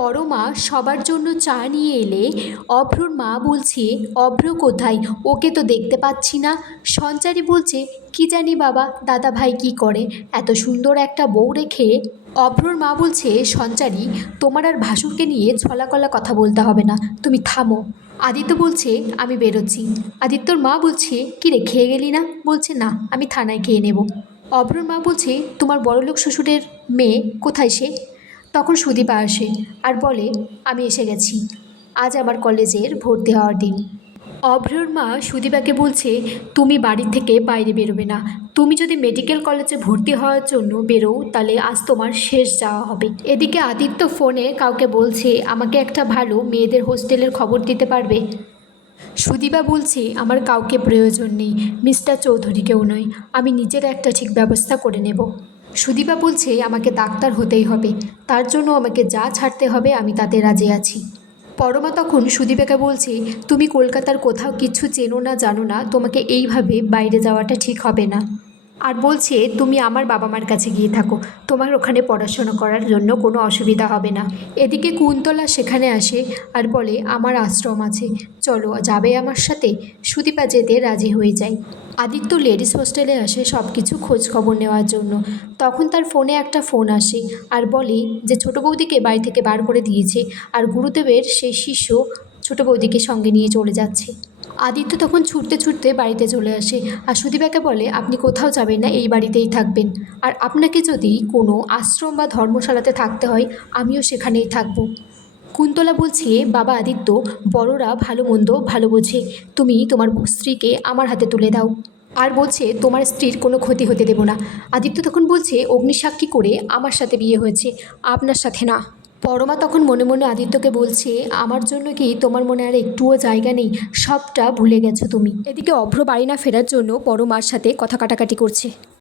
পরমা সবার জন্য চা নিয়ে এলে অভ্রর মা বলছে, অভ্র কোথায়? ওকে তো দেখতে পাচ্ছি না। সঞ্চারী বলছে, কি জানি বাবা দাদা ভাই কী করে? এত সুন্দর একটা বউ রেখে অভ্রর মা বলছে, সঞ্চারী, তোমার আর ভাসুরকে নিয়ে ছলাকলা কথা বলতে হবে না, তুমি থামো। আদিত্য বলছে, আমি বেরোচ্ছি। আদিত্যর মা বলছে, কি রে, খেয়ে গেলি না? বলছে, না, আমি থানায় খেয়ে নেব। অভ্রর মা বলছে, তোমার বড়লোক শ্বশুরের মেয়ে কোথায় সে? তখন সুদীপা আসে আর বলে, আমি এসে গেছি। আজ আমার কলেজের ভর্তি হওয়ার দিন। অভ্রর মা সুদীপাকে বলছে, তুমি বাড়ি থেকে বাইরে বেরোবে না। তুমি যদি মেডিকেল কলেজে ভর্তি হওয়ার জন্য বেরো তাহলে আজ তোমার শেষ যাওয়া হবে। এদিকে আদিত্য ফোনে কাউকে বলছে, আমাকে একটা ভালো মেয়েদের হোস্টেলের খবর দিতে পারবে? সুদীপা বলছে, আমার কাউকে প্রয়োজন নেই। মিস্টার চৌধুরীকেও নয়। আমি নিজের একটা ঠিক ব্যবস্থা করে নেব। সুদীপা বলছে, আমাকে ডাক্তার হতেই হবে। তার জন্য আমাকে যা ছাড়তে হবে, আমি তাতে রাজি আছি। পরমা তখন সুদীপাকে বলছে, তুমি কলকাতার কোথাও কিছু চেনো না, জানো না, তোমাকে এইভাবে বাইরে যাওয়াটা ঠিক হবে না। আর বলছে, তুমি আমার বাবা মার কাছে গিয়ে থাকো। তোমার ওখানে পড়াশোনা করার জন্য কোনো অসুবিধা হবে না। এদিকে কুন্তলা সেখানে আসে আর বলে, আমার আশ্রম আছে। চলো, যাবে আমার সাথে? সুদীপা যেতে রাজি হয়ে যায়। আদিত্য লেডিস হোস্টেলে আসে সব কিছু খোঁজ খবর নেওয়ার জন্য। তখন তার ফোনে একটা ফোন আসে আর বলে যে, ছোটো বৌদিকে বাড়ি থেকে বার করে দিয়েছে। আর গুরুদেবের সেই শিষ্য ছোটো বৌদিকে সঙ্গে নিয়ে চলে যাচ্ছে। আদিত্য তখন ছুটতে ছুটতে বাড়িতে চলে আসে আর সুদীপাকে বলে, আপনি কোথাও যাবেন না, এই বাড়িতেই থাকবেন। আর আপনাকে যদি কোনো আশ্রম বা ধর্মশালাতে থাকতে হয়, আমিও সেখানেই থাকব। কুন্তলা বলছে, বাবা আদিত্য, বড়রা ভালো মন্দ ভালো বোঝে। তুমি তোমার স্ত্রীকে আমার হাতে তুলে দাও। আর বলছে, তোমার স্ত্রীর কোনো ক্ষতি হতে দেব না। আদিত্য তখন বলছে, অগ্নিসাক্ষী করে আমার সাথে বিয়ে হয়েছে। আপনার সাথে না। পরমা তখন মনে মনে আদিত্যকে বলছে, আমার জন্য কি তোমার মনে আর একটুও জায়গা নেই? সবটা ভুলে গেছো তুমি? এদিকে অভ্র বাড়ি না ফেরার জন্য পরমার সাথে কথা কাটাকাটি করছে।